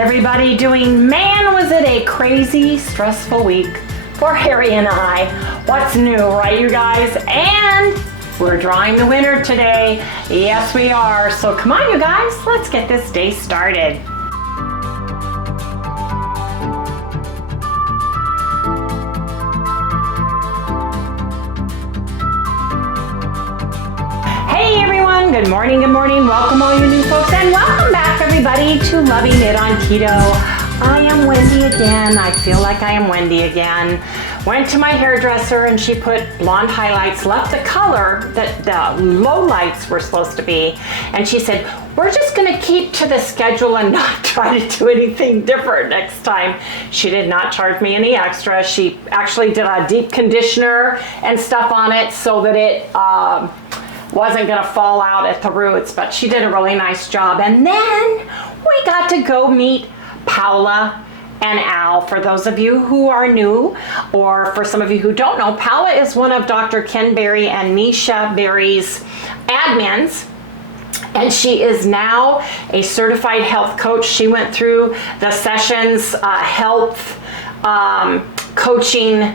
everybody doing? Man, was it a crazy, stressful week for Harry and I. What's new, right, you guys? And we're drawing the winner today. Yes, we are. So come on, you guys, let's get this day started. Hey everyone, good morning, welcome all you new folks, and welcome back everybody to Loving It on Keto. I am Wendy again. I feel like I am Wendy again. Went to my hairdresser and she put blonde highlights, left the color that the low lights were supposed to be, and she said, we're just gonna keep to the schedule and not try to do anything different next time. She did not charge me any extra. She actually did a deep conditioner and stuff on it so that it wasn't gonna fall out at the roots, but she did a really nice job. And then we got to go meet Paula and Al. For those of you who are new, or for some of you who don't know, Paula is one of Dr. Ken Berry and Nisha Berry's admins, and she is now a certified health coach. She went through the sessions, health coaching,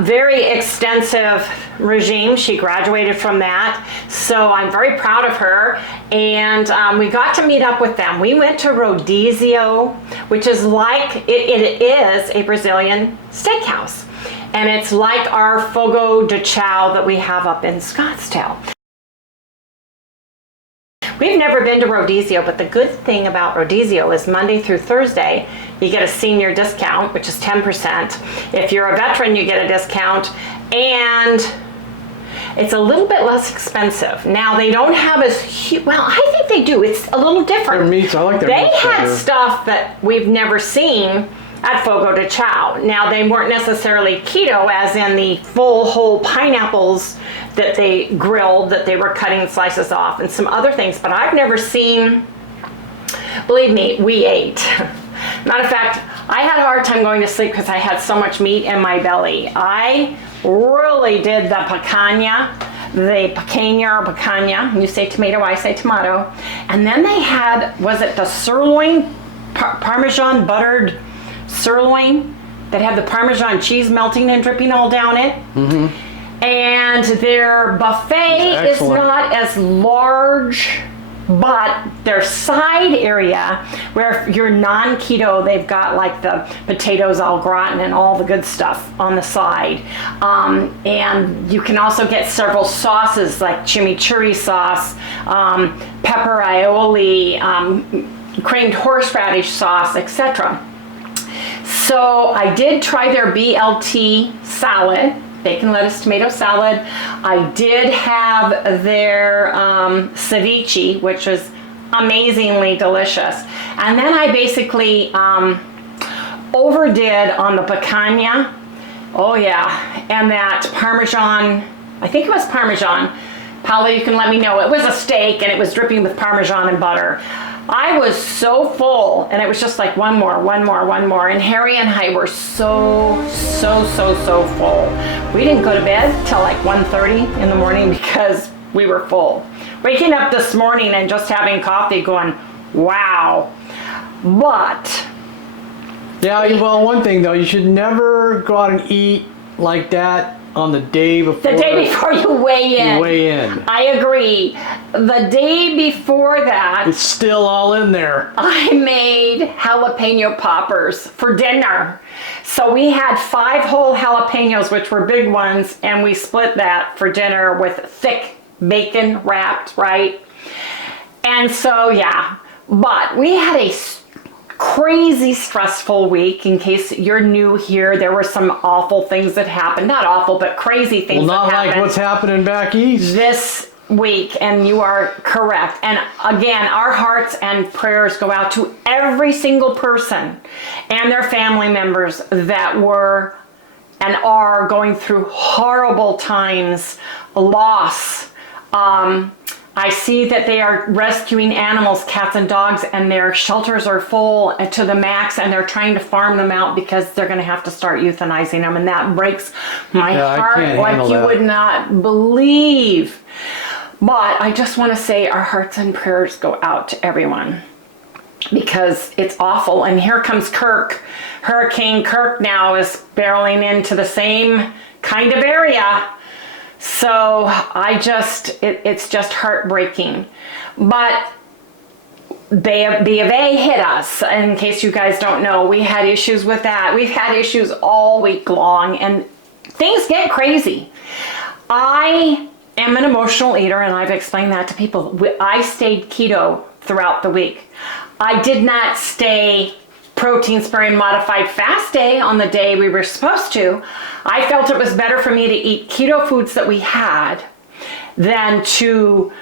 very extensive regime. She graduated from that, so I'm very proud of her. And we got to meet up with them. We went to Rodizio, which is like, it is a Brazilian steakhouse, and it's like our Fogo de Chão that we have up in Scottsdale. We've never been to Rodizio, but the good thing about Rodizio is Monday through Thursday, you get a senior discount, which is 10%. If you're a veteran, you get a discount, and it's a little bit less expensive. Now, they don't have as huge, well, I think they do. It's a little different. Their meats, I like their meats. They had stuff that we've never seen at Fogo de Chão. Now, they weren't necessarily keto, as in the full whole pineapples that they grilled, that they were cutting slices off, and some other things, but I've never seen, believe me, we ate. Matter of fact, I had a hard time going to sleep because I had so much meat in my belly. I really did the picanha, or picanha. You say tomato, I say tomato. And then they had, was it the sirloin, Parmesan buttered sirloin that had the Parmesan cheese melting and dripping all down it. Mm-hmm. And their buffet is not as large, but their side area, where if you're non-keto, they've got like the potatoes au gratin and all the good stuff on the side. And you can also get several sauces like chimichurri sauce, pepper aioli, creamed horseradish sauce, etc. So I did try their BLT salad, bacon, lettuce, tomato salad. I did have their ceviche, which was amazingly delicious. And then I basically overdid on the picanha. Oh yeah, and that Parmesan, I think it was Parmesan. Paula, you can let me know. It was a steak and it was dripping with Parmesan and butter. I was so full, and it was just like one more, and Harry and I were so full. We didn't go to bed till like 1:30 in the morning because we were full. Waking up this morning and just having coffee going, wow. But yeah, well, one thing though, you should never go out and eat like that on the day before. The day before you weigh in. You weigh in. I agree. The day before that, it's still all in there. I made jalapeno poppers for dinner. So we had 5 whole jalapenos, which were big ones, and we split that for dinner with thick bacon wrapped, right? And so, yeah, but we had a crazy stressful week. In case you're new here, there were some awful things that happened. Not awful, but crazy things that happened. Well, not like what's happening back east. This week, and you are correct. And again, our hearts and prayers go out to every single person and their family members that were and are going through horrible times, loss. I see that they are rescuing animals, cats and dogs, and their shelters are full to the max, and they're trying to farm them out because they're going to have to start euthanizing them, and that breaks my heart like you would not believe. But I just want to say our hearts and prayers go out to everyone. because it's awful. And here comes Kirk. Hurricane Kirk now is barreling into the same kind of area. So it's just heartbreaking. But B of A hit us. In case you guys don't know, we had issues with that. We've had issues all week long, and things get crazy. I am an emotional eater, and I've explained that to people. I stayed keto throughout the week. I did not stay protein sparing modified fast day on the day we were supposed to. I felt it was better for me to eat keto foods that we had than to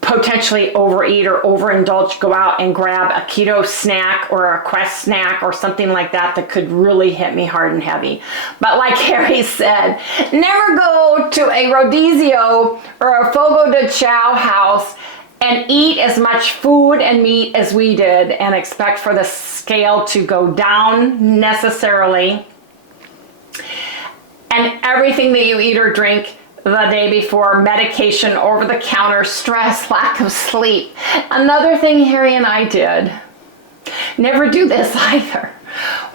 potentially overeat or overindulge, go out and grab a keto snack or a Quest snack or something like that could really hit me hard and heavy. But like Harry said, never go to a Rodizio or a Fogo de Chao house and eat as much food and meat as we did and expect for the scale to go down necessarily. And everything that you eat or drink the day before, medication, over-the-counter, stress, lack of sleep. Another thing Harry and I did, never do this either.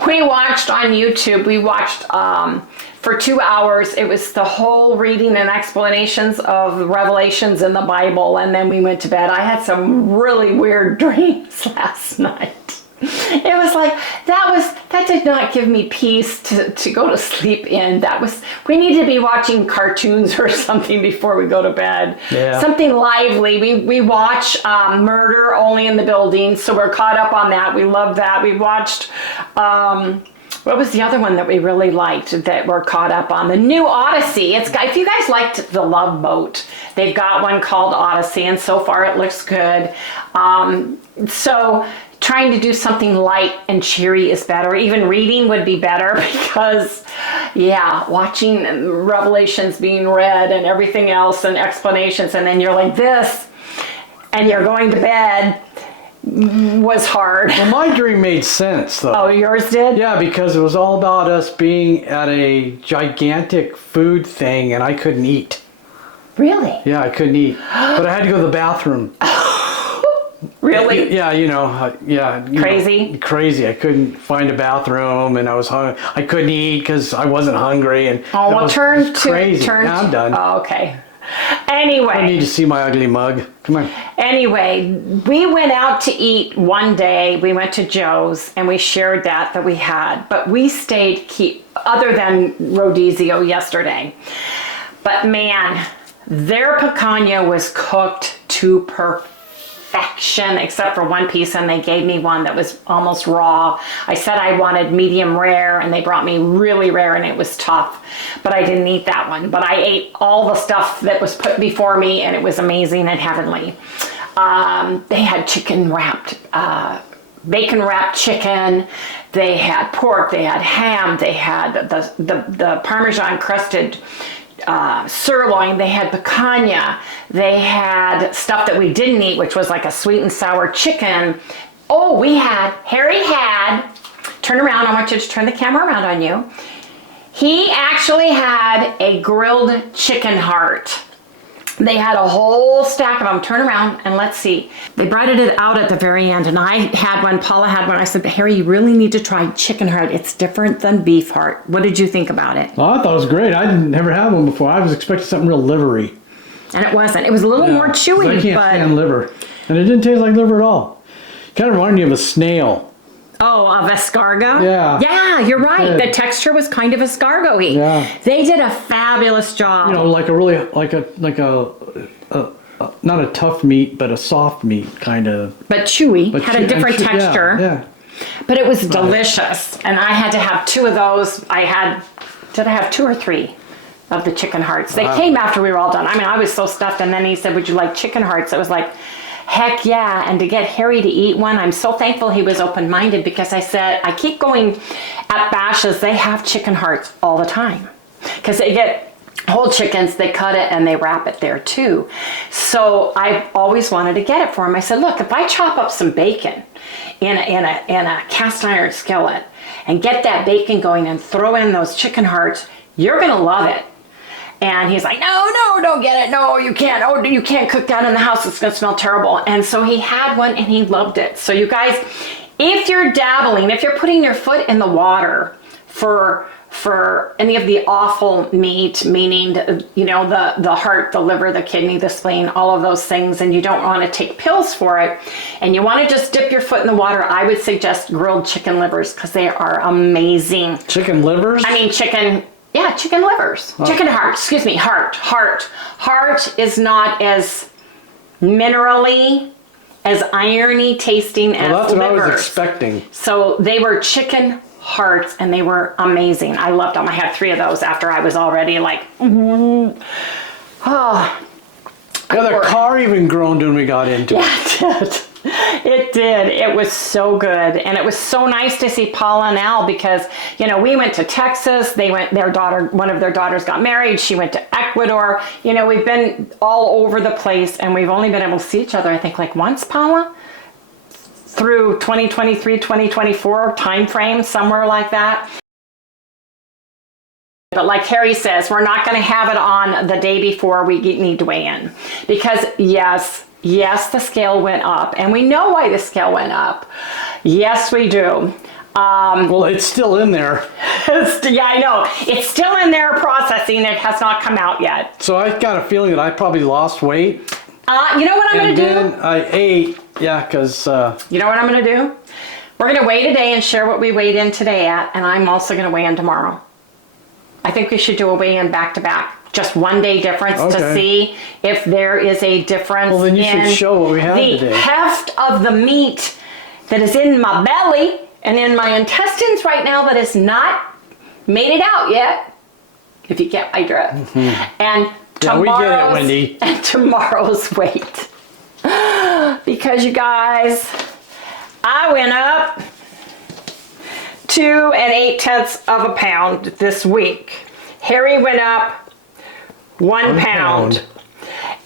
We watched on YouTube, for 2 hours, it was the whole reading and explanations of revelations in the Bible, and then we went to bed. I had some really weird dreams last night. It was like, that did not give me peace to go to sleep in. We need to be watching cartoons or something before we go to bed. Yeah. Something lively. We watch Murder Only in the Building, so we're caught up on that. We love that. We watched, what was the other one that we really liked that we're caught up on? The new Odyssey. If you guys liked The Love Boat, they've got one called Odyssey, and so far it looks good. So trying to do something light and cheery is better. Even reading would be better because, watching Revelations being read and everything else and explanations, and then you're like this, and you're going to bed, was hard. Well, my dream made sense, though. Oh, yours did? Yeah, because it was all about us being at a gigantic food thing, and I couldn't eat. Really? Yeah, I couldn't eat. But I had to go to the bathroom. Really? Yeah, Crazy? Crazy. I couldn't find a bathroom, and I was hungry. I couldn't eat because I wasn't hungry, and crazy. Yeah, I'm done. Oh, okay. Anyway. I need to see my ugly mug. Come on. Anyway, we went out to eat one day. We went to Joe's, and we shared that we had. But we stayed other than Rodizio yesterday. But man, their picanha was cooked to perfection, except for one piece, and they gave me one that was almost raw. I said I wanted medium rare, and they brought me really rare, and it was tough, but I didn't eat that one. But I ate all the stuff that was put before me, and it was amazing and heavenly. They had chicken wrapped, bacon wrapped chicken. They had pork. They had ham. They had the Parmesan crusted sirloin. They had picanha. They had stuff that we didn't eat, which was like a sweet and sour chicken. Oh, Harry had, turn around, I want you to turn the camera around on you. He actually had a grilled chicken heart. They had a whole stack of them. Turn around and let's see. They brought it out at the very end, and I had one, Paula had one. I said, Harry, you really need to try chicken heart. It's different than beef heart. What did you think about it? Well, I thought it was great. I didn't never had one before. I was expecting something real livery. And it wasn't. It was a little more chewy. I can't stand liver. And it didn't taste like liver at all. Kind of reminded me of a snail. Oh, of escargot? Yeah. Yeah, you're right. The texture was kind of escargot-y. Yeah. They did a fabulous job. You know, like a really, like a not a tough meat, but a soft meat kind of. But chewy. But had a different texture. Yeah. But it was delicious. And I had to have 2 of those. Did I have 2 or 3 of the chicken hearts? They came after we were all done. I mean, I was so stuffed. And then he said, would you like chicken hearts? It was like, heck yeah. And to get Harry to eat one, I'm so thankful he was open-minded, because I said, I keep going at Bash's, they have chicken hearts all the time. Because they get whole chickens, they cut it and they wrap it there too. So I always wanted to get it for him. I said, look, if I chop up some bacon in a cast iron skillet and get that bacon going and throw in those chicken hearts, you're going to love it. And he's like, no, don't get it. No, you can't. Oh, you can't cook that in the house. It's going to smell terrible. And so he had one and he loved it. So you guys, if you're dabbling, if you're putting your foot in the water for any of the awful meat, meaning, the heart, the liver, the kidney, the spleen, all of those things, and you don't want to take pills for it, and you want to just dip your foot in the water, I would suggest grilled chicken livers because they are amazing. Chicken livers? I mean, chicken livers. Oh. Chicken heart, excuse me, heart. Heart is not as minerally, as irony tasting as that's livers. What I was expecting. So they were chicken hearts and they were amazing. I loved them. I had 3 of those after I was already like, oh. Yeah, the car even groaned when we got into it. Yeah, it did. It did. It was so good. And it was so nice to see Paula and Al because, we went to Texas. One of their daughters got married. She went to Ecuador. We've been all over the place and we've only been able to see each other, I think, like once, Paula? Through 2023, 2024 time frame, somewhere like that. But like Harry says, we're not going to have it on the day before we need to weigh in. Because yes, the scale went up. And we know why the scale went up. Yes, we do. Well, it's still in there. Yeah, I know. It's still in there processing. It has not come out yet. So I got a feeling that I probably lost weight. You know what I'm going to do? And then I ate, because... You know what I'm going to do? We're going to weigh today and share what we weighed in today at, and I'm also going to weigh in tomorrow. I think we should do a weigh in back to back. Just 1 day difference to see if there is a difference. Well, then you should show what we have today. The heft of the meat that is in my belly and in my intestines right now that has not made it out yet, if you get my drift. Mm-hmm. And we get it, Wendy. And tomorrow's weight. Because you guys, I went up 2 8/10 pounds this week. Harry went up 1 pound.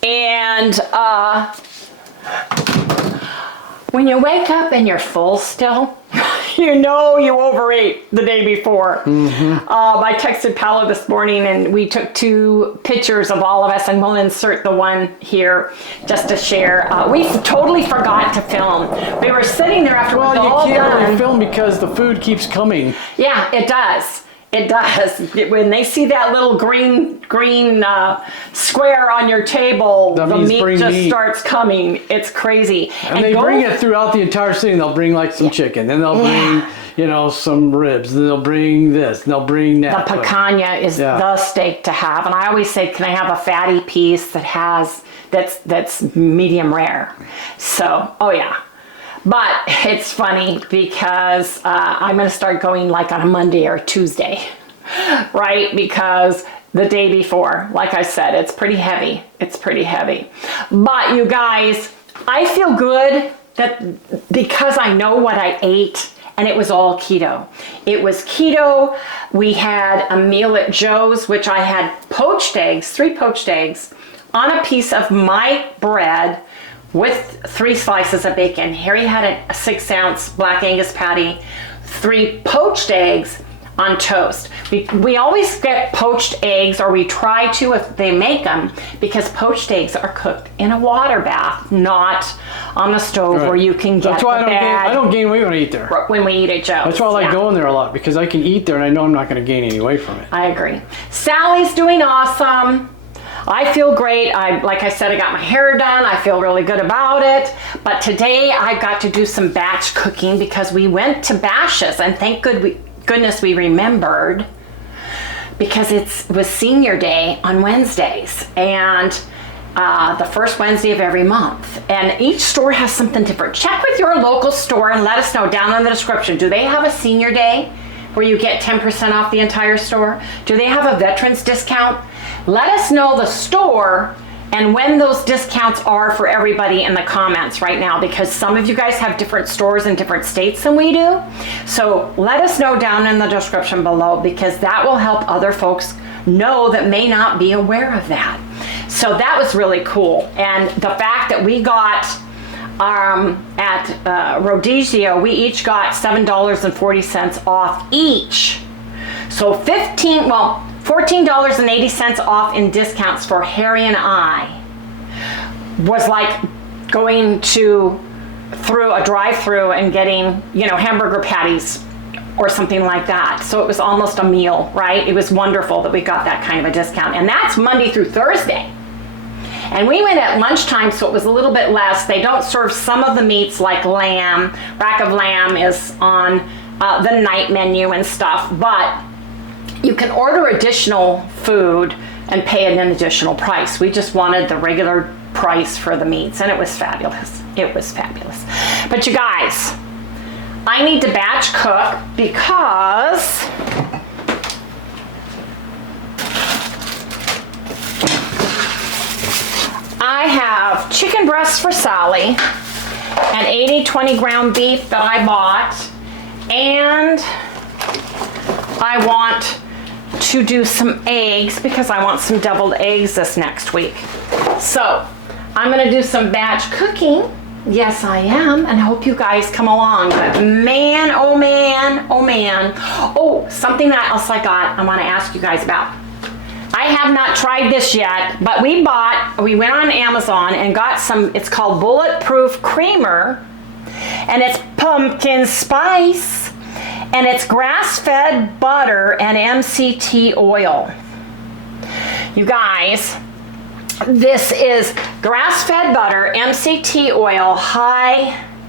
And when you wake up and you're full still, you overate the day before. Mm-hmm. I texted Paula this morning and we took 2 pictures of all of us and we'll insert the one here just to share. We totally forgot to film. We were sitting there after well, we were all done. Well, you can't really film because the food keeps coming. Yeah, it does. It does. When they see that little green square on your table, the meat just starts coming. It's crazy. And they bring it throughout the entire city. They'll bring like some chicken. Then they'll bring, some ribs. Then they'll bring this. And they'll bring that. The picanha is the steak to have. And I always say, can I have a fatty piece that's medium rare? So, But it's funny because I'm going to start going like on a Monday or Tuesday, right? Because the day before, like I said, it's pretty heavy. But you guys, I feel good that because I know what I ate and it was all keto. It was keto. We had a meal at Joe's, which I had 3 poached eggs on a piece of my bread with 3 slices of bacon. Harry had a 6-ounce Black Angus patty, 3 poached eggs on toast. We always get poached eggs, or we try to if they make them, because poached eggs are cooked in a water bath, not on the stove where you can get I don't gain weight when I eat there. When we eat at Joe's. That's why I like going there a lot, because I can eat there and I know I'm not going to gain any weight from it. I agree. Sally's doing awesome. I feel great. Like I said, I got my hair done. I feel really good about it. But today I got to do some batch cooking because we went to Bash's, and thank goodness we remembered, because it was senior day on Wednesdays, and the first Wednesday of every month. And each store has something different. Check with your local store and let us know down in the description. Do they have a senior day where you get 10% off the entire store? Do they have a veterans discount? Let us know the store and when those discounts are for everybody in the comments right now, because some of you guys have different stores in different states than we do. So let us know down in the description below, because that will help other folks know that may not be aware of that. So that was really cool. And the fact that we got at Rodizio, we each got $7.40 off each. So $14.80 off in discounts for Harry and I was like going through a drive-through and getting, you know, hamburger patties or something like that. So it was almost a meal, right? It was wonderful that we got that kind of a discount. And that's Monday through Thursday. And we went at lunchtime, so it was a little bit less. They don't serve some of the meats like lamb. Rack of lamb is on the night menu and stuff, but you can order additional food and pay an additional price. We just wanted the regular price for the meats, and it was fabulous. It was fabulous. But you guys, I need to batch cook because I have chicken breasts for Sally, an 80-20 ground beef that I bought, and I want to do some eggs because I want some deviled eggs this next week. So I'm gonna do some batch cooking. Yes, I am, and I hope you guys come along. But man, oh man, oh man. Oh, something else I got I wanna ask you guys about. I have not tried this yet, but we went on Amazon and got some, it's called Bulletproof Creamer, and it's pumpkin spice, and it's grass-fed butter and MCT oil. You guys, this is grass-fed butter, MCT oil,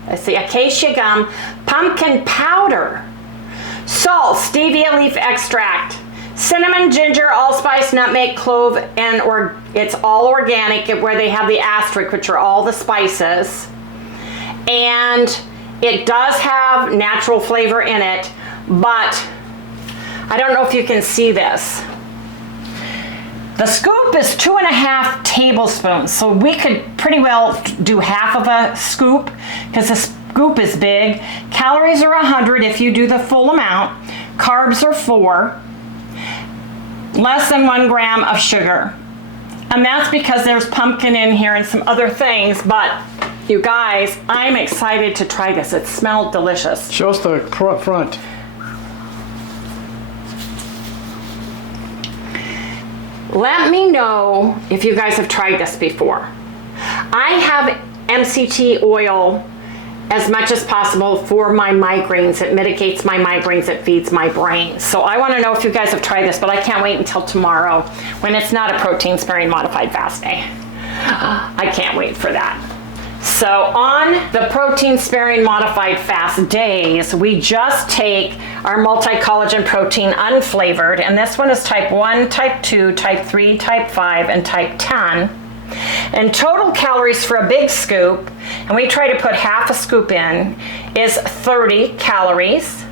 acacia gum, pumpkin powder, salt, stevia leaf extract, cinnamon, ginger, allspice, nutmeg, clove, and it's all organic, where they have the asterisk, which are all the spices. And it does have natural flavor in it, but I don't know if you can see this. The scoop is 2.5 tablespoons, so we could pretty well do half of a scoop because the scoop is big. Calories are 100 if you do the full amount. Carbs are 4. Less than 1 gram of sugar. And that's because there's pumpkin in here and some other things, but you guys, I'm excited to try this. It smelled delicious. Show us the front. Let me know if you guys have tried this before. I have MCT oil as much as possible for my migraines. It mitigates my migraines, it feeds my brain. So I wanna know if you guys have tried this, but I can't wait until tomorrow when it's not a protein sparing modified fast day. I can't wait for that. So on the protein sparing modified fast days, we just take our multi-collagen protein unflavored, and this one is type 1, type 2, type 3, type 5, and type 10. And total calories for a big scoop, and we try to put half a scoop in, is 30 calories.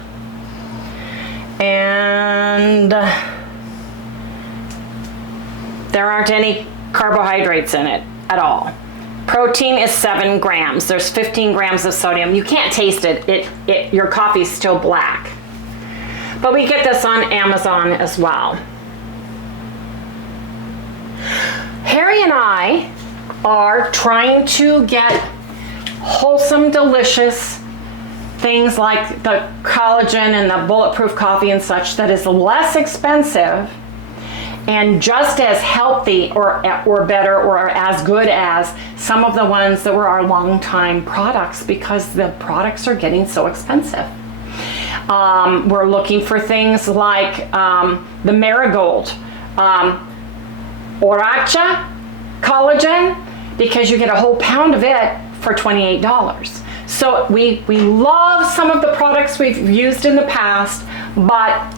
And there aren't any carbohydrates in it at all. Protein is 7 grams. There's 15 grams of sodium. You can't taste it. Your coffee's still black. But we get this on Amazon as well. Harry and I are trying to get wholesome, delicious things like the collagen and the bulletproof coffee and such that is less expensive and just as healthy or better or as good as some of the ones that were our longtime products, because the products are getting so expensive. We're looking for things like the marigold, Oracha collagen, because you get a whole pound of it for $28. So we love some of the products we've used in the past, but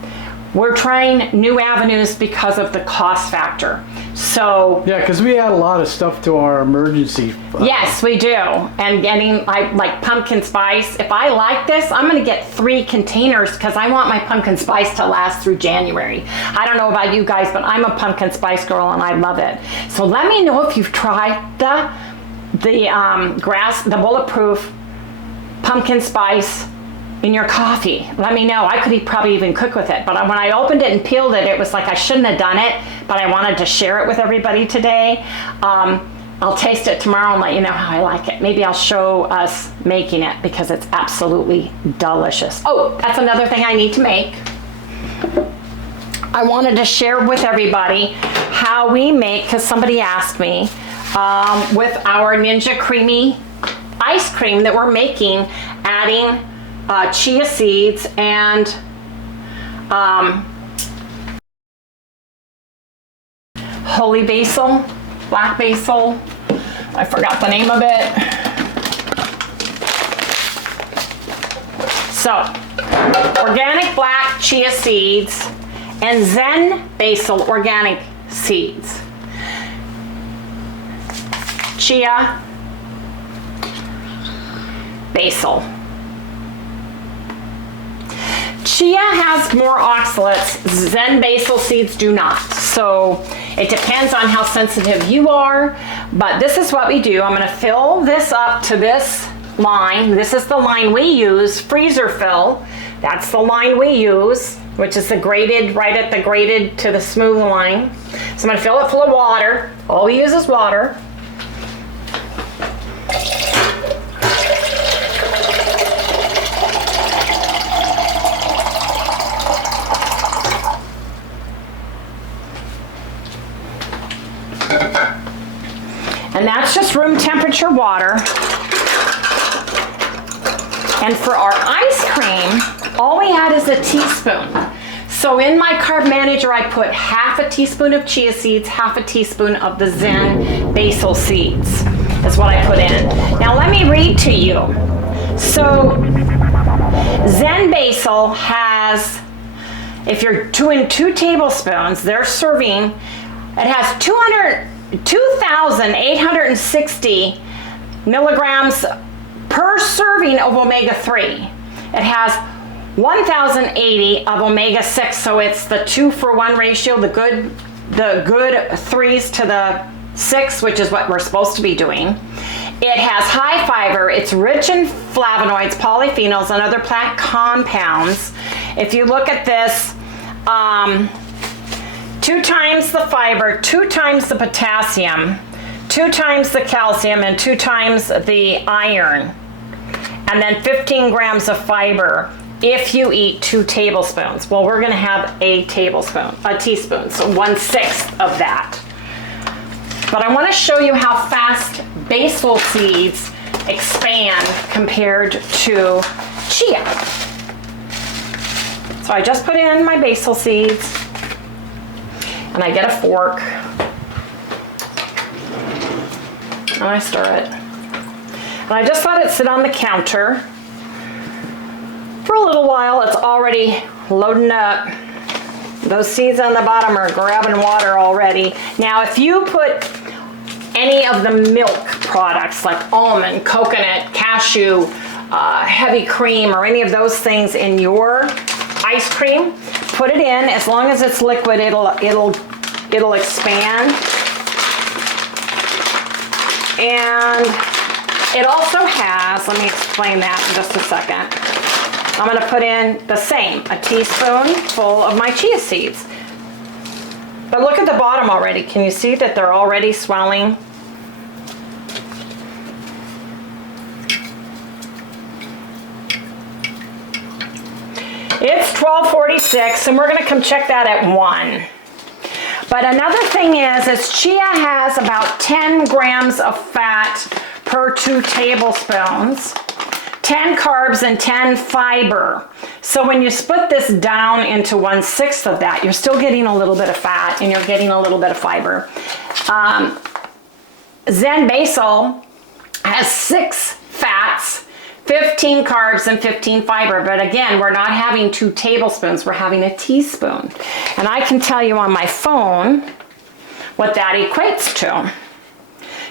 we're trying new avenues because of the cost factor. So yeah, because we add a lot of stuff to our emergency. Yes, we do. And getting like pumpkin spice. If I like this, I'm going to get 3 containers because I want my pumpkin spice to last through January. I don't know about you guys, but I'm a pumpkin spice girl and I love it. So let me know if you've tried the bulletproof pumpkin spice in your coffee. Let me know. I could probably even cook with it. But when I opened it and peeled it, it was like I shouldn't have done it, but I wanted to share it with everybody today. I'll taste it tomorrow and let you know how I like it. Maybe I'll show us making it because it's absolutely delicious. Oh, that's another thing I need to make. I wanted to share with everybody how we make, because somebody asked me, with our Ninja Creamy ice cream that we're making, adding chia seeds and holy basil, black basil, I forgot the name of it. So, organic black chia seeds and Zen basil organic seeds. Chia, basil. Chia has more oxalates, Zen basil seeds do not. So it depends on how sensitive you are, but this is what we do. I'm gonna fill this up to this line. This is the line we use, freezer fill. That's the line we use, which is the graded, right at the graded to the smooth line. So I'm gonna fill it full of water. All we use is water. And that's just room temperature water. And for our ice cream, all we add is a teaspoon. So in my carb manager, I put half a teaspoon of chia seeds, half a teaspoon of the Zen basil seeds. That's what I put in. Now let me read to you. So Zen basil has, if you're doing 2 tablespoons, they're serving, it has 2,860 milligrams per serving of omega-3. It has 1,080 of omega-6, so it's the 2-for-1 ratio, the good 3s to the 6, which is what we're supposed to be doing. It has high fiber, it's rich in flavonoids, polyphenols, and other plant compounds. If you look at this, 2 times the fiber, 2 times the potassium, 2 times the calcium, and 2 times the iron. And then 15 grams of fiber if you eat 2 tablespoons. Well, we're gonna have a teaspoon, so 1/6 of that. But I wanna show you how fast basil seeds expand compared to chia. So I just put in my basil seeds, and I get a fork, and I stir it. And I just let it sit on the counter for a little while. It's already loading up. Those seeds on the bottom are grabbing water already. Now, if you put any of the milk products like almond, coconut, cashew, heavy cream, or any of those things in your ice cream, put it in. As long as it's liquid, it'll expand. And it also has, let me explain that in just a second. I'm gonna put in the same, a teaspoon full of my chia seeds. But look at the bottom already. Can you see that they're already swelling? It's 12:46, and we're gonna come check that at 1. But another thing is chia has about 10 grams of fat per 2 tablespoons, 10 carbs and 10 fiber. So when you split this down into 1/6 of that, you're still getting a little bit of fat and you're getting a little bit of fiber. Zen basil has 6 fats, 15 carbs, and 15 fiber. But again, we're not having 2 tablespoons, we're having a teaspoon. And I can tell you on my phone what that equates to,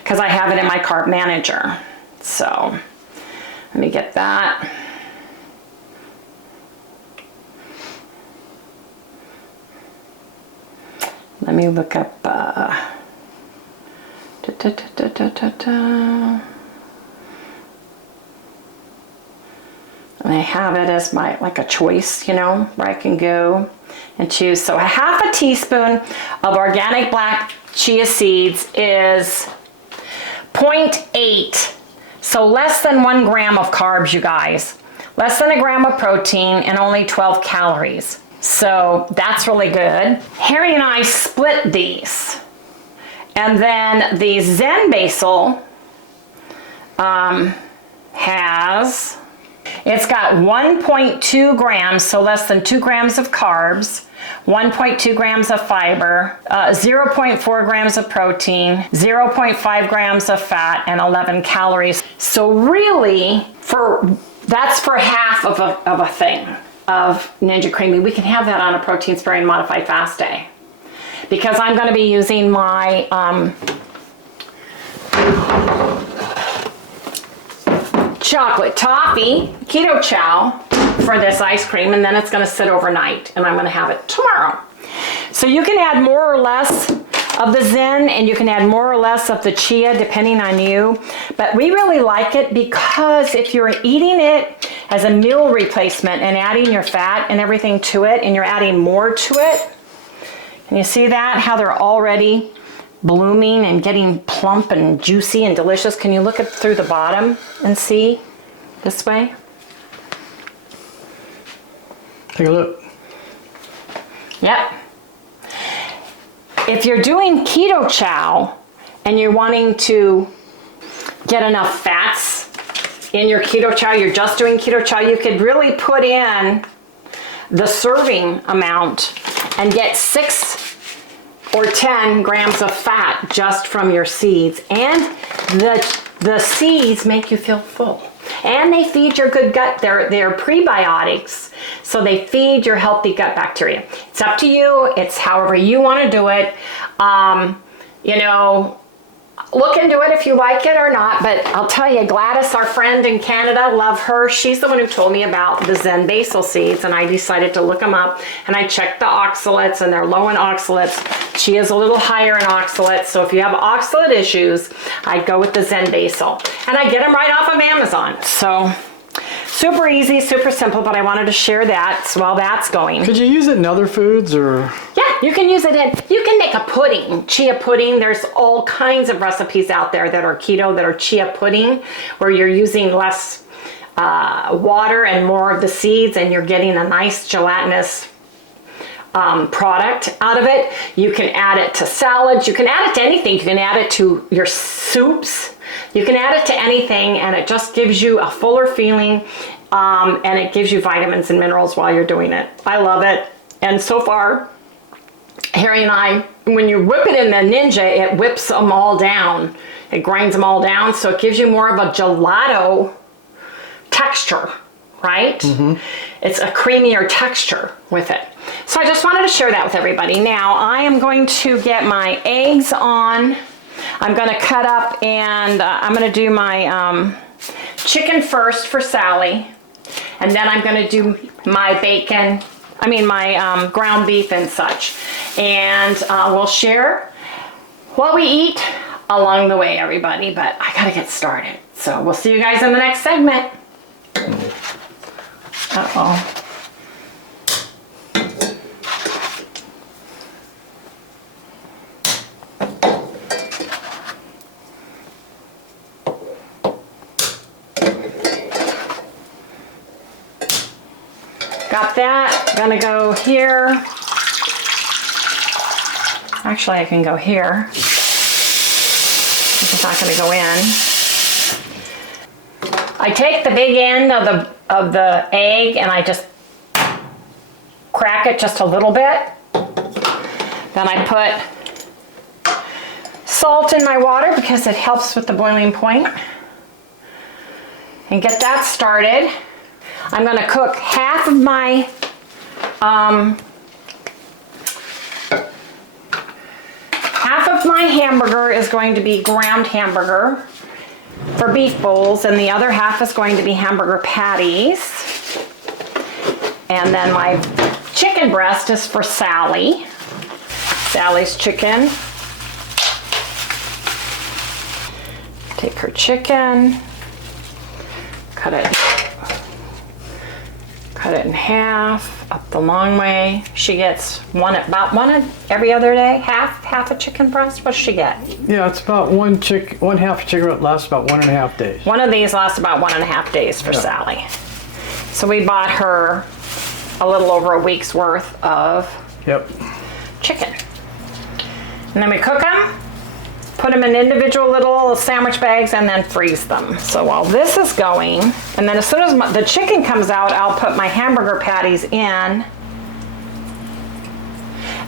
because I have it in my carb manager. So let me get that. Let me look up, and I have it as my, like a choice, you know, where I can go and choose. So a half a teaspoon of organic black chia seeds is 0.8. So less than 1 gram of carbs, you guys. Less than 1 gram of protein and only 12 calories. So that's really good. Harry and I split these. And then the Zen Basil it's got 1.2 grams, so less than 2 grams of carbs, 1.2 grams of fiber, 0.4 grams of protein, 0.5 grams of fat, and 11 calories. So really, that's for half of a thing of Ninja Creamy. We can have that on a protein sparing modified fast day. Because I'm going to be using my chocolate toffee keto chow for this ice cream, and then it's going to sit overnight, and I'm going to have it tomorrow. So you can add more or less of the Zen, and you can add more or less of the chia depending on you, but we really like it because if you're eating it as a meal replacement and adding your fat and everything to it, and you're adding more to it, and you see that, how they're already blooming and getting plump and juicy and delicious. Can you look through the bottom and see this way? Take a look. Yep. If you're doing keto chow and you're wanting to get enough fats in your keto chow, you're just doing keto chow, you could really put in the serving amount and get 6 or 10 grams of fat just from your seeds. And the seeds make you feel full. And they feed your good gut. They're prebiotics, so they feed your healthy gut bacteria. It's up to you. It's however you want to do it. You know, look into it if you like it or not, but I'll tell you, Gladys, our friend in Canada, love her. She's the one who told me about the Zen Basil seeds, and I decided to look them up, and I checked the oxalates, and they're low in oxalates. She is a little higher in oxalates, so if you have oxalate issues, I'd go with the Zen Basil. And I get them right off of Amazon. So super easy, super simple, but I wanted to share that while that's going. Could you use it in other foods or? Yeah, you can use it you can make a pudding, chia pudding. There's all kinds of recipes out there that are keto, that are chia pudding, where you're using less water and more of the seeds, and you're getting a nice gelatinous product out of it. You can add it to salads. You can add it to anything. You can add it to your soups. You can add it to anything, and it just gives you a fuller feeling, and it gives you vitamins and minerals while you're doing it. I love it. And so far, Harry and I, when you whip it in the Ninja, it whips them all down. It grinds them all down, so it gives you more of a gelato texture, right? Mm-hmm. It's a creamier texture with it. So I just wanted to share that with everybody. Now I am going to get my eggs on. I'm going to cut up, and I'm going to do my chicken first for Sally, and then I'm going to do my bacon, my ground beef and such. And we'll share what we eat along the way, everybody, but I got to get started. So we'll see you guys in the next segment. Uh-oh. Got that. Gonna go here. Actually, I can go here. It's not gonna go in. I take the big end of the egg and I just crack it just a little bit. Then I put salt in my water because it helps with the boiling point. And get that started. I'm going to cook half of my hamburger is going to be ground hamburger for beef bowls, and the other half is going to be hamburger patties. And then my chicken breast is for Sally. Sally's chicken. Take her chicken, cut it in half, up the long way. She gets about one every other day, half a chicken breast. What does she get? Yeah, it's about one half chicken lasts about 1.5 days. One of these lasts about 1.5 days for Sally. So we bought her a little over a week's worth of chicken. And then we cook them, put them in individual little sandwich bags, and then freeze them. So while this is going, and then as soon as the chicken comes out, I'll put my hamburger patties in.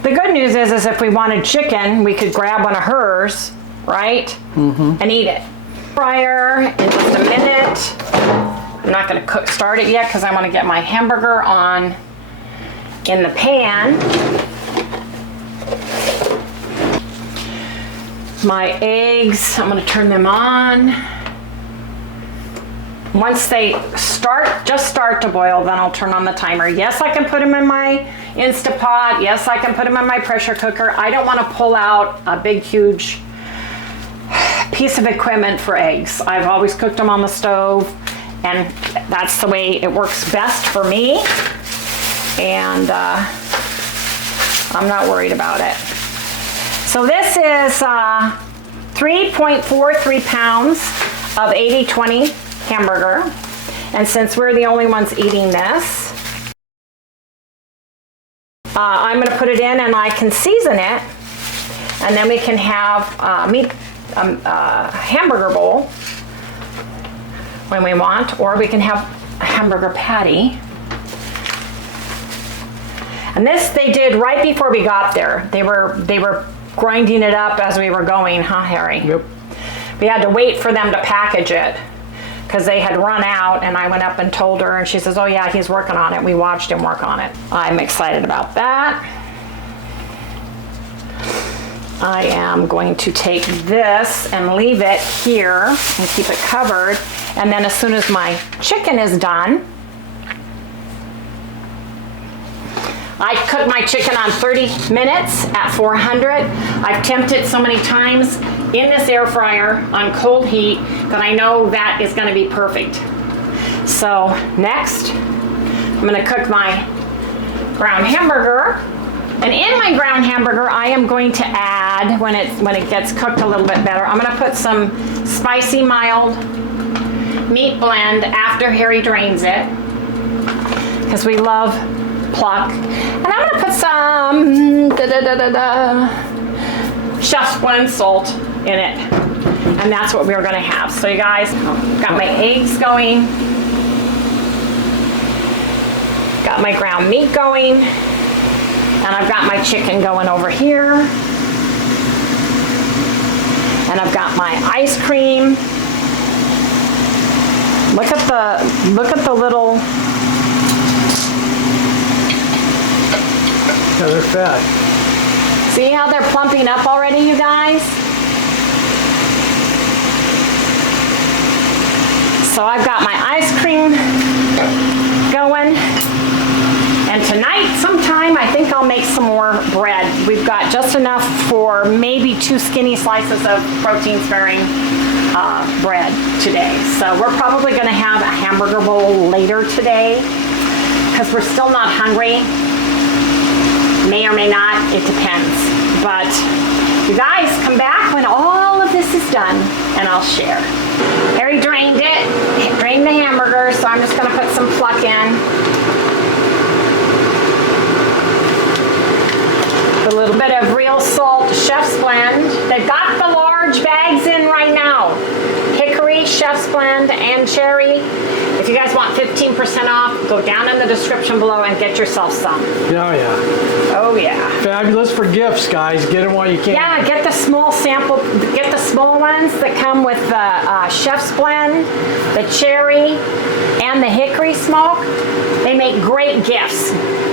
The good news is if we wanted chicken, we could grab one of hers, right? And eat it. Fryer in just a minute. I'm not gonna start it yet because I want to get my hamburger on in the pan. My eggs, I'm gonna turn them on. Once they just start to boil, then I'll turn on the timer. Yes, I can put them in my Instapot. Yes, I can put them in my pressure cooker. I don't wanna pull out a big, huge piece of equipment for eggs. I've always cooked them on the stove, and that's the way it works best for me. And I'm not worried about it. So this is 3.43 pounds of 80/20 hamburger. And since we're the only ones eating this, I'm gonna put it in and I can season it. And then we can have a hamburger bowl when we want, or we can have a hamburger patty. And this they did right before we got there. They were grinding it up as we were going, huh, Harry? Yep. We had to wait for them to package it because they had run out, and I went up and told her, and she says, oh yeah, he's working on it. We watched him work on it. I'm excited about that. I am going to take this and leave it here and keep it covered. And then as soon as my chicken is done, I cook my chicken on 30 minutes at 400. I've tempted it so many times in this air fryer on cold heat that I know that is gonna be perfect. So next, I'm gonna cook my ground hamburger. And in my ground hamburger, I am going to add, when it gets cooked a little bit better, I'm gonna put some spicy mild meat blend after Harry drains it, because we love PLUCK. And I'm gonna put some chef's blend salt in it. And that's what we're gonna have. So you guys, got my eggs going, got my ground meat going, and I've got my chicken going over here. And I've got my ice cream. Look at the little. Yeah, they're fat. See how they're plumping up already, you guys? So I've got my ice cream going. And tonight, sometime, I think I'll make some more bread. We've got just enough for maybe 2 skinny slices of protein-sparing bread today. So we're probably gonna have a hamburger bowl later today because we're still not hungry. May or may not, it depends. But you guys, come back when all of this is done and I'll share. Harry drained the hamburger, so I'm just gonna put some PLUCK in. A little bit of real salt chef's blend. They've got the large bags in right now. Hickory, chef's blend, and cherry. If you guys want 15% off, go down in the description below and get yourself some. Oh yeah. Oh yeah. Fabulous for gifts, guys. Get them while you can. Yeah, get the small sample, get the small ones that come with the chef's blend, the cherry, and the hickory smoke. They make great gifts.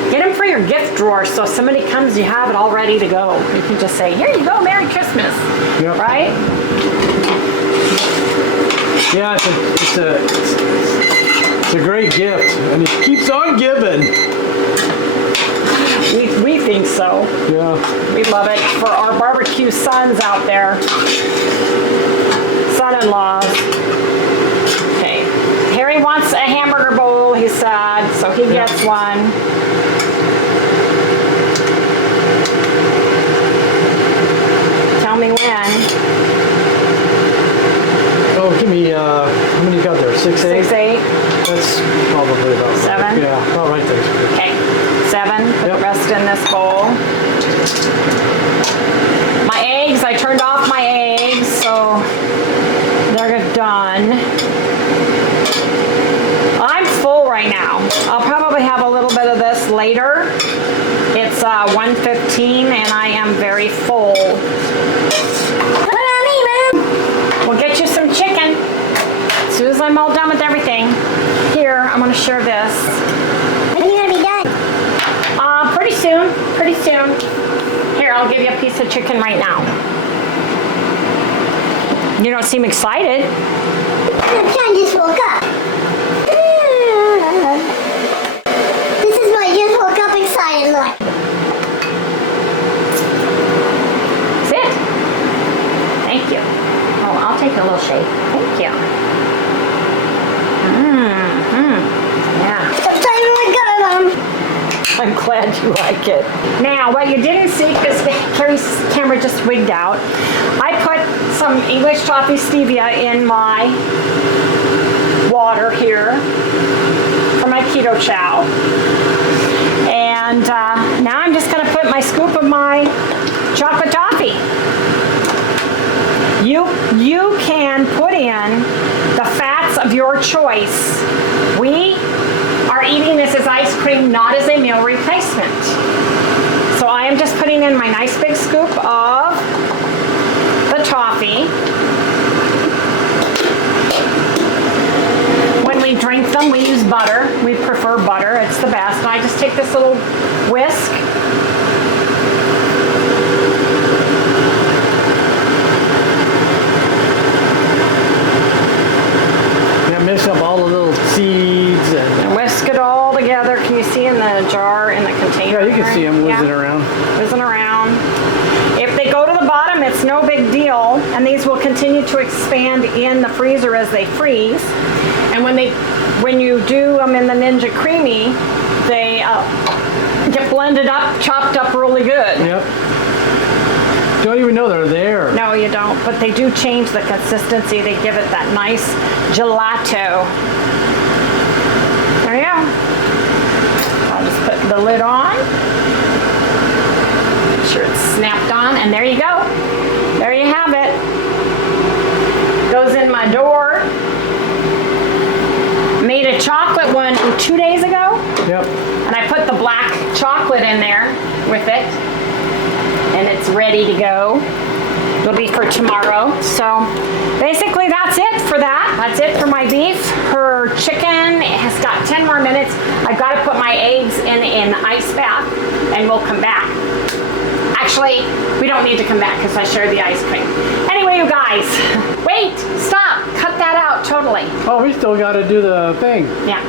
Get them for your gift drawer, so if somebody comes, you have it all ready to go. You can just say, here you go, Merry Christmas. Yep. Right? Yeah, it's a great gift, and it keeps on giving. We think so. Yeah. We love it for our barbecue sons out there. Son-in-laws. Okay. Harry wants a hamburger bowl, he said, so he gets one. Tell me when. Oh, give me How many you got there? 6, 8? 6, 8. That's probably about 7. Right. Yeah, about right there. Okay, 7. Put the rest in this bowl. My eggs, I turned off my eggs, so they're done. I'm full right now. I'll probably have a little bit of this later. It's 1:15 and I am very full. We'll get you some chicken as soon as I'm all done with everything. Here, I'm gonna share this. When are you gonna be done? Pretty soon, pretty soon. Here, I'll give you a piece of chicken right now. You don't seem excited. I'm trying to just woke up. This is what just woke up excited look. Sit. Thank you. Oh, I'll take a little shake. Thank you. Yeah. It's time to go, Mom. I'm glad you like it. Now, what you didn't see, because Carrie's camera just wigged out, I put some English toffee stevia in my water here for my keto chow. And now I'm just gonna put my scoop of my chocolate toffee. You can put in the fats of your choice. We are eating this as ice cream, not as a meal replacement. So I am just putting in my nice big scoop of the toffee. When we drink them, we use butter. We prefer butter, it's the best. And I just take this little whisk. Mix up all the little seeds And whisk it all together. Can you see in the jar, in the container? Yeah, you can see them whizzing Yeah. around. Whizzing around. If they go to the bottom, it's no big deal. And these will continue to expand in the freezer as they freeze. And when you do them in the Ninja Creamy, they get blended up, chopped up really good. Yep. Don't even know they're there. No, you don't, but they do change the consistency. They give it that nice gelato. There you go. I'll just put the lid on. Make sure it's snapped on, and there you go. There you have it. Goes in my door. Made a chocolate one 2 days ago. Yep. And I put the black chocolate in there with it. And it's ready to go. It'll be for tomorrow. So basically that's it for that. That's it for my beef. Her chicken has got 10 more minutes. I've got to put my eggs in an ice bath and we'll come back. Actually, we don't need to come back because I shared the ice cream. Anyway, you guys, wait, stop, cut that out totally. Oh, we still got to do the thing. Yeah.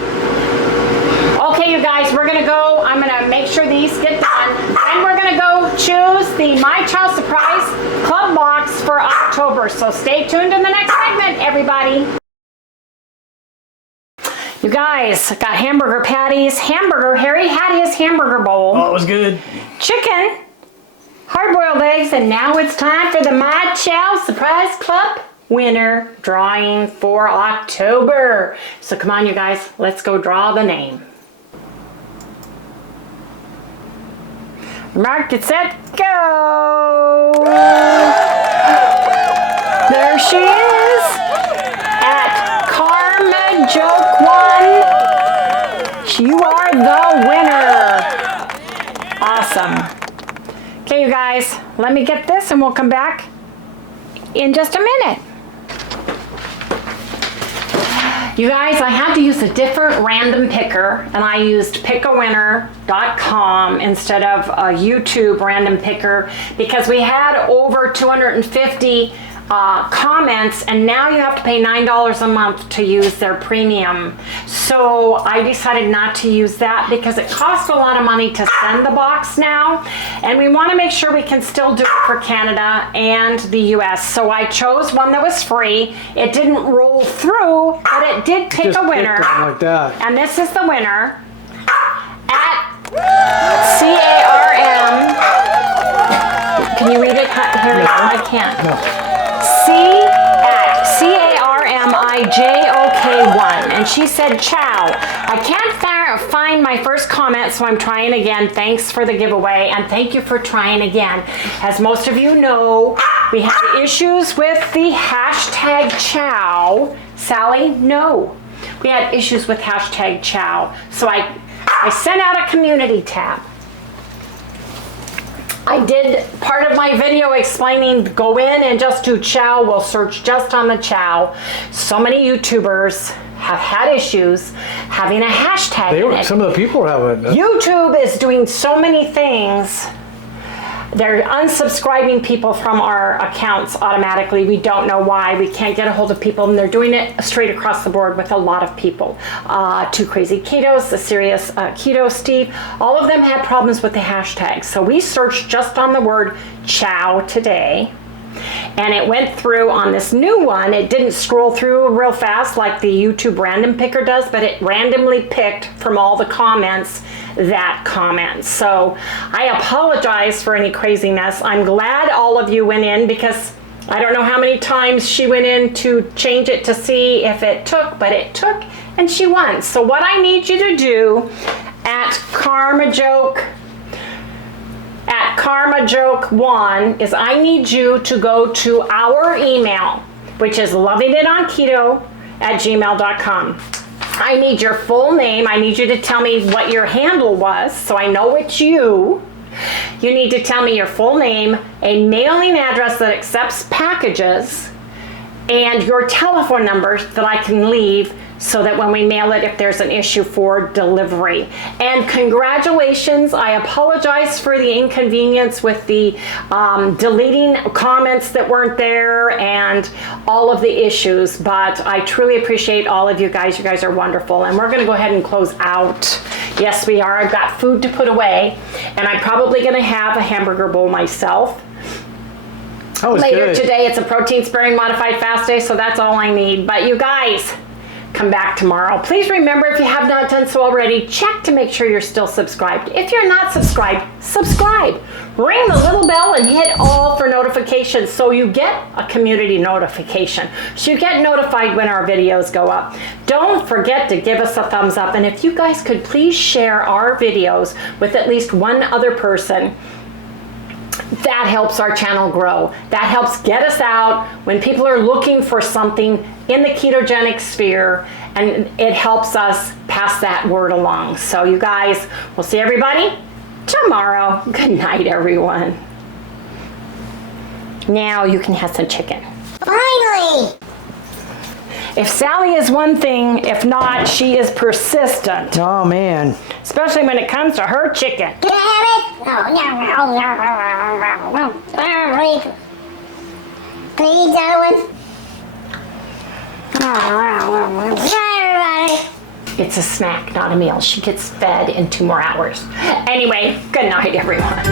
Okay, you guys, we're gonna go. I'm gonna make sure these get done. Then we're gonna go choose the My Chow Surprise Club Box for October. So stay tuned in the next segment, everybody. You guys, got hamburger patties, Harry Hattie's hamburger bowl. Oh, it was good. Chicken, hard-boiled eggs, and now it's time for the My Chow Surprise Club winner drawing for October. So come on, you guys, let's go draw the name. Mark, get set, go! There she is at Karma Joke 1. You are the winner. Awesome. Okay, you guys, let me get this and we'll come back in just a minute. You guys, I had to use a different random picker, and I used pickawinner.com instead of a YouTube random picker because we had over 250 comments, and now you have to pay $9 a month to use their premium. So I decided not to use that because it costs a lot of money to send the box now, and we want to make sure we can still do it for Canada and the US. So I chose one that was free. It didn't roll through, but it did pick a winner. Like that. And this is the winner at CARM. Can you read it, Harry? I can't. No. C at CARMIDOLE JOK1, and she said, "Chow, I can't find my first comment, so I'm trying again. Thanks for the giveaway, and thank you for trying again. As most of you know, we had issues with the hashtag Chow." Sally, no. We had issues with hashtag Chow. So I sent out a community tab. I did part of my video explaining, go in and just do Chow. We'll search just on the Chow. So many YouTubers have had issues having a hashtag in it. Some of the people have it. YouTube is doing so many things. They're unsubscribing people from our accounts automatically. We don't know why. We can't get a hold of people, and they're doing it straight across the board with a lot of people. Two Crazy Ketos, the Serious Keto Steve, all of them had problems with the hashtags. So we searched just on the word Chow today, and it went through on this new one. It didn't scroll through real fast like the YouTube random picker does, but it randomly picked from all the comments that comment. So I apologize for any craziness. I'm glad all of you went in, because I don't know how many times she went in to change it to see if it took, but it took, and she won. So what I need you to do at Karmajoke1 is I need you to go to our email, which is lovingitOnKeto@gmail.com. I need your full name. I need you to tell me what your handle was so I know it's you. You need to tell me your full name, a mailing address that accepts packages, and your telephone number that I can leave so that when we mail it, if there's an issue for delivery. And congratulations. I apologize for the inconvenience with the deleting comments that weren't there and all of the issues, but I truly appreciate all of you guys. You guys are wonderful. And we're gonna go ahead and close out. Yes, we are. I've got food to put away, and I'm probably gonna have a hamburger bowl myself. Later good. Today, it's a protein sparing modified fast day, so that's all I need. But you guys, come back tomorrow. Please remember, if you have not done so already, check to make sure you're still subscribed. If you're not subscribed, subscribe. Ring the little bell and hit all for notifications so you get a community notification. So you get notified when our videos go up. Don't forget to give us a thumbs up. And if you guys could please share our videos with at least one other person, that helps our channel grow. That helps get us out when people are looking for something in the ketogenic sphere, and it helps us pass that word along. So you guys, we'll see everybody tomorrow. Good night, everyone. Now you can have some chicken. Finally! If Sally is one thing, if not, she is persistent. Oh, man. Especially when it comes to her chicken. Can I have it? No. Please, gentlemen. Everybody. It's a snack, not a meal. She gets fed in 2 more hours. Anyway, good night, everyone.